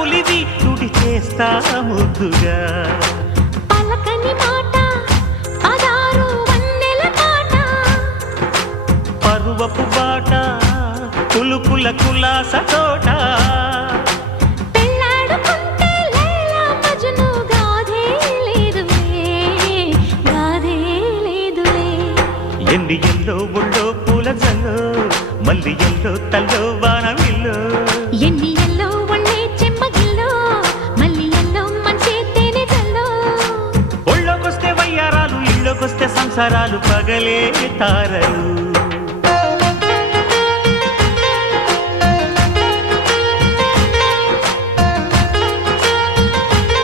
ఉలివి తుడి చేస్తా ముద్దుగా పలకని మాట పదారు వన్నెల మాట పరువపు బాట కులుకుల కులాస తోట పెళ్ళాడుకుంటే లైలా మజ్ను గాథే లేదులే గాథే లేదులే ఎన్ని ఎల్లో ఒళ్ళో పూల జల్లో మల్లి ఎల్లో తల్లో వానవిల్లో ఎన్ని ఎల్లో ఒళ్ళే చెమ్మగిల్లో మల్లి ఎల్లో మంచి తేనె జల్లో ఒళ్ళోకొస్తే వయ్యారాలు ఇళ్ళోకొస్తే సంసారాలు పగలే తారలు